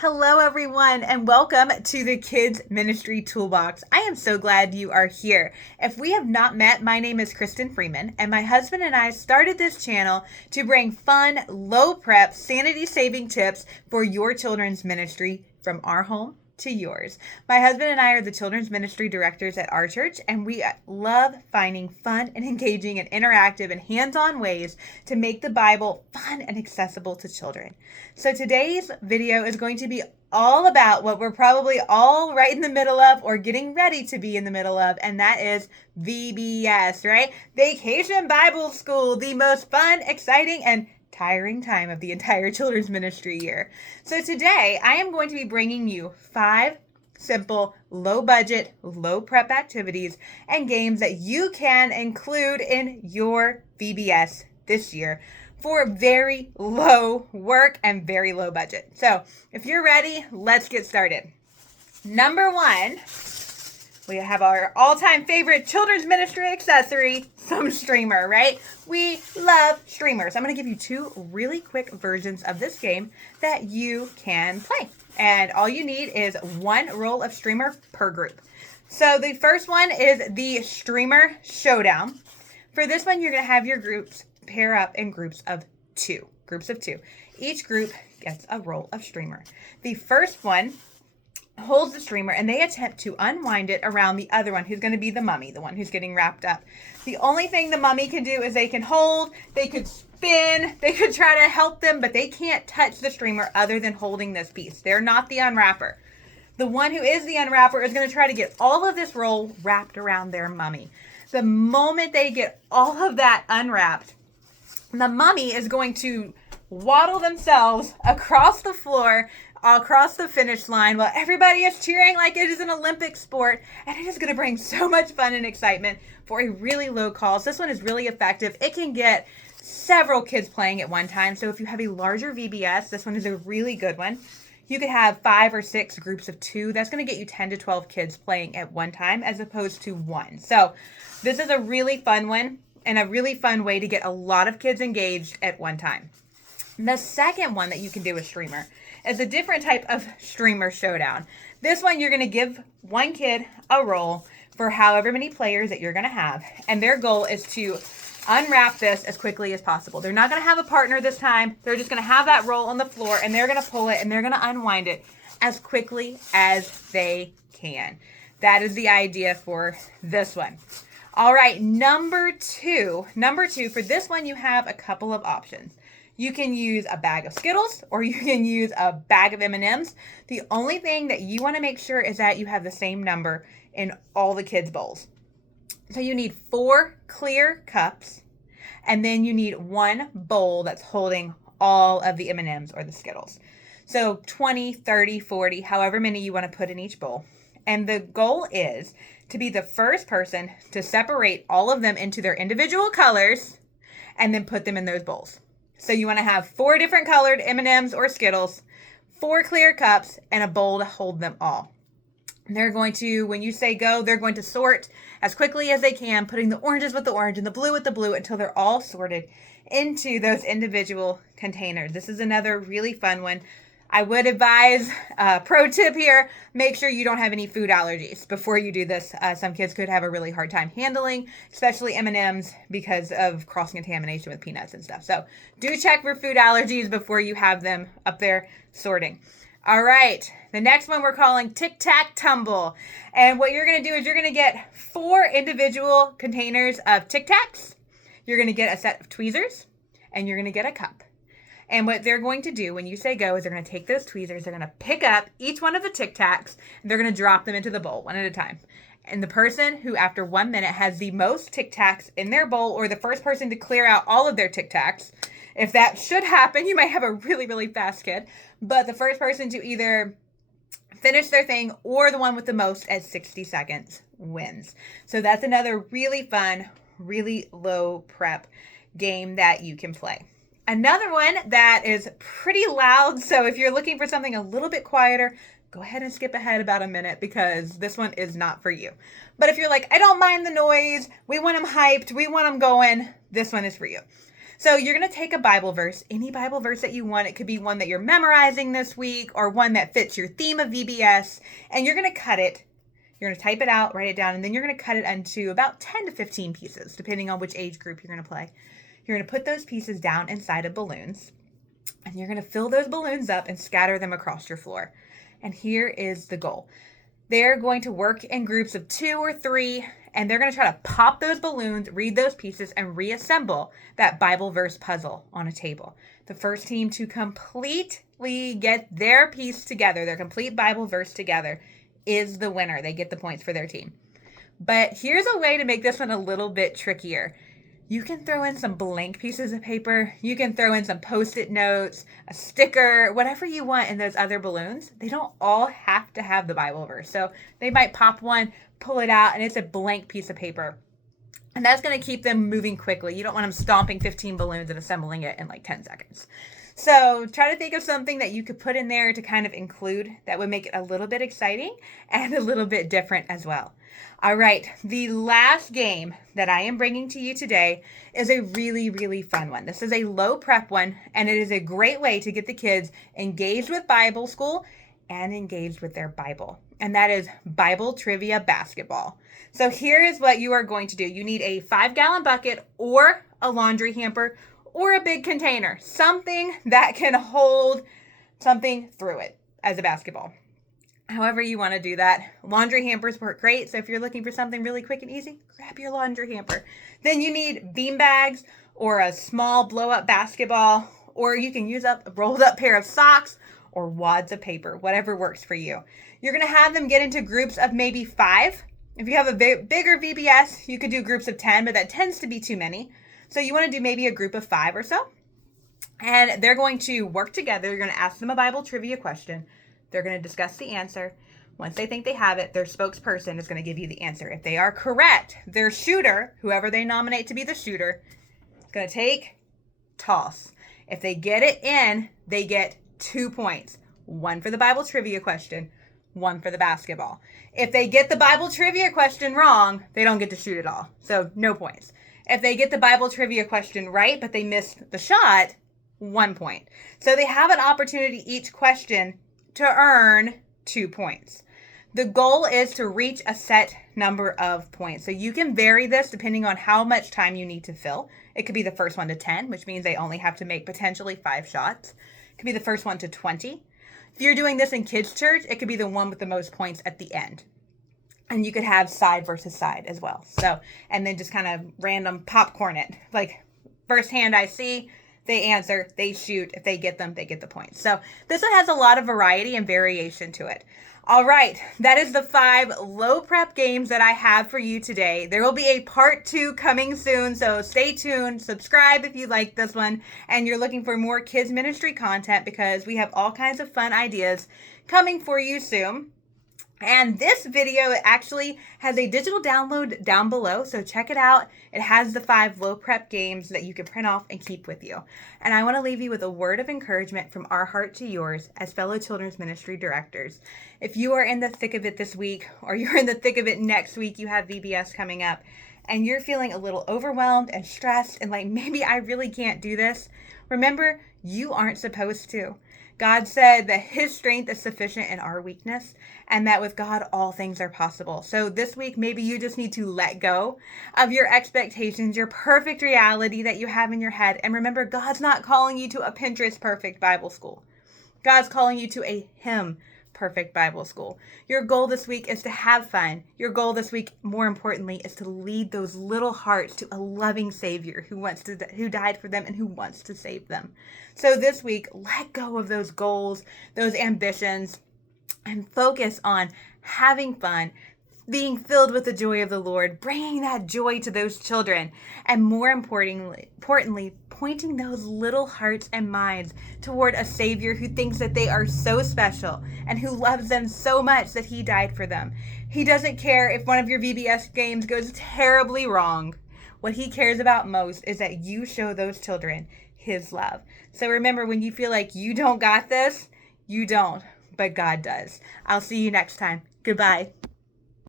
Hello, everyone, and welcome to the Kids Ministry Toolbox. I am so glad you are here. If we have not met, my name is Kristen Freeman, and my husband and I started this channel to bring fun, low prep, sanity saving tips for your children's ministry from our home to yours. My husband and I are the children's ministry directors at our church, and we love finding fun and engaging and interactive and hands-on ways to make the Bible fun and accessible to children. So today's video is going to be all about what we're probably all right in the middle of or getting ready to be in the middle of, and that is VBS, right? Vacation Bible School, the most fun, exciting, and tiring time of the entire children's ministry year. So today I am going to be bringing you 5 simple, low budget, low prep activities and games that you can include in your VBS this year for very low work and very low budget. So if you're ready, let's get started. Number 1, we have our all-time favorite children's ministry accessory, some streamer, right? We love streamers. I'm going to give you 2 really quick versions of this game that you can play. And all you need is 1 roll of streamer per group. So the first one is the Streamer Showdown. For this one, you're going to have your groups pair up in groups of 2. Each group gets a roll of streamer. The first one holds the streamer and they attempt to unwind it around the other one, who's going to be the mummy, the one who's getting wrapped up. The only thing the mummy can do is they can hold, they could spin, they could try to help them, but they can't touch the streamer other than holding this piece. They're not the unwrapper. The one who is the unwrapper is going to try to get all of this roll wrapped around their mummy. The moment they get all of that unwrapped, the mummy is going to waddle themselves across the floor, across the finish line, while everybody is cheering like it is an Olympic sport, and it is going to bring so much fun and excitement for a really low cost. This one is really effective. It can get several kids playing at one time, so if you have a larger VBS, this one is a really good one. You could have 5 or 6 groups of 2. That's going to get you 10 to 12 kids playing at one time as opposed to 1. So this is a really fun one and a really fun way to get a lot of kids engaged at one time. The second one that you can do with streamer is a different type of streamer showdown. This one, you're going to give one kid a roll for however many players that you're going to have, and their goal is to unwrap this as quickly as possible. They're not going to have a partner this time. They're just going to have that roll on the floor, and they're going to pull it, and they're going to unwind it as quickly as they can. That is the idea for this one. All right, number two, for this one, you have a couple of options. You can use a bag of Skittles or you can use a bag of M&Ms. The only thing that you want to make sure is that you have the same number in all the kids' bowls. So you need 4 clear cups, and then you need 1 bowl that's holding all of the M&Ms or the Skittles. So 20, 30, 40, however many you want to put in each bowl. And the goal is to be the first person to separate all of them into their individual colors and then put them in those bowls. So you want to have 4 different colored M&Ms or Skittles, 4 clear cups, and a bowl to hold them all. They're going to, when you say go, they're going to sort as quickly as they can, putting the oranges with the orange and the blue with the blue until they're all sorted into those individual containers. This is another really fun one. I would advise, pro tip here, make sure you don't have any food allergies before you do this. Some kids could have a really hard time handling, especially M&Ms, because of cross-contamination with peanuts and stuff. So do check for food allergies before you have them up there sorting. All right, the next one we're calling Tic-Tac-Tumble. And what you're going to do is you're going to get 4 individual containers of Tic Tacs. You're going to get a set of tweezers, and you're going to get a cup. And what they're going to do when you say go is they're going to take those tweezers, they're going to pick up each one of the Tic Tacs, and they're going to drop them into the bowl one at a time. And the person who after 1 minute has the most Tic Tacs in their bowl, or the first person to clear out all of their Tic Tacs, if that should happen, you might have a really, really fast kid, but the first person to either finish their thing or the one with the most at 60 seconds wins. So that's another really fun, really low prep game that you can play. Another one that is pretty loud, so if you're looking for something a little bit quieter, go ahead and skip ahead about a minute because this one is not for you. But if you're like, I don't mind the noise, we want them hyped, we want them going, this one is for you. So you're going to take a Bible verse, any Bible verse that you want. It could be one that you're memorizing this week or one that fits your theme of VBS, and you're going to cut it. You're going to type it out, write it down, and then you're going to cut it into about 10 to 15 pieces, depending on which age group you're going to play. You're going to put those pieces down inside of balloons, and you're going to fill those balloons up and scatter them across your floor. And here is the goal. They're going to work in groups of 2 or 3, and they're going to try to pop those balloons, read those pieces, and reassemble that Bible verse puzzle on a table. The first team to completely get their piece together, their complete Bible verse together, is the winner. They get the points for their team. But here's a way to make this one a little bit trickier. You can throw in some blank pieces of paper. You can throw in some Post-it notes, a sticker, whatever you want in those other balloons. They don't all have to have the Bible verse. So they might pop one, pull it out, and it's a blank piece of paper. And that's going to keep them moving quickly. You don't want them stomping 15 balloons and assembling it in like 10 seconds. So try to think of something that you could put in there to kind of include that would make it a little bit exciting and a little bit different as well. All right, the last game that I am bringing to you today is a really, really fun one. This is a low prep one, and it is a great way to get the kids engaged with Bible school and engaged with their Bible. And that is Bible Trivia Basketball. So here is what you are going to do. You need a 5-gallon bucket or a laundry hamper or a big container, something that can hold something through it as a basketball. However you want to do that. Laundry hampers work great. So if you're looking for something really quick and easy, grab your laundry hamper. Then you need bean bags or a small blow-up basketball, or you can use a rolled up pair of socks or wads of paper, whatever works for you. You're going to have them get into groups of maybe 5. If you have a bigger VBS, you could do groups of 10, but that tends to be too many. So you want to do maybe a group of 5 or so. And they're going to work together. You're going to ask them a Bible trivia question. They're going to discuss the answer. Once they think they have it, their spokesperson is going to give you the answer. If they are correct, their shooter, whoever they nominate to be the shooter, is going to take, toss. If they get it in, they get 2 points. 1 for the Bible trivia question, 1 for the basketball. If they get the Bible trivia question wrong, they don't get to shoot at all. So no points. If they get the Bible trivia question right, but they missed the shot, 1 point. So they have an opportunity each question to earn 2 points. The goal is to reach a set number of points. So you can vary this depending on how much time you need to fill. It could be the first one to 10, which means they only have to make potentially 5 shots. It could be the first one to 20. If you're doing this in kids' church, it could be the one with the most points at the end. And you could have side versus side as well. So, and then just kind of random popcorn it. Like, first hand I see, they answer, they shoot. If they get them, they get the points. So this one has a lot of variety and variation to it. All right, that is the 5 low prep games that I have for you today. There will be a part 2 coming soon, so stay tuned. Subscribe if you like this one and you're looking for more kids ministry content, because we have all kinds of fun ideas coming for you soon. And this video actually has a digital download down below, so check it out. It has the 5 low prep games that you can print off and keep with you. And I want to leave you with a word of encouragement from our heart to yours as fellow children's ministry directors. If you are in the thick of it this week, or you're in the thick of it next week, you have VBS coming up, and you're feeling a little overwhelmed and stressed and like, maybe I really can't do this, remember, you aren't supposed to. God said that his strength is sufficient in our weakness, and that with God, all things are possible. So this week, maybe you just need to let go of your expectations, your perfect reality that you have in your head. And remember, God's not calling you to a Pinterest perfect Bible school. God's calling you to a Him perfect Bible school. Your goal this week is to have fun. Your goal this week, more importantly, is to lead those little hearts to a loving Savior who died for them and who wants to save them. So this week, let go of those goals, those ambitions, and focus on having fun, being filled with the joy of the Lord, bringing that joy to those children, and more importantly, pointing those little hearts and minds toward a Savior who thinks that they are so special and who loves them so much that he died for them. He doesn't care if one of your VBS games goes terribly wrong. What he cares about most is that you show those children his love. So remember, when you feel like you don't got this, you don't, but God does. I'll see you next time. Goodbye.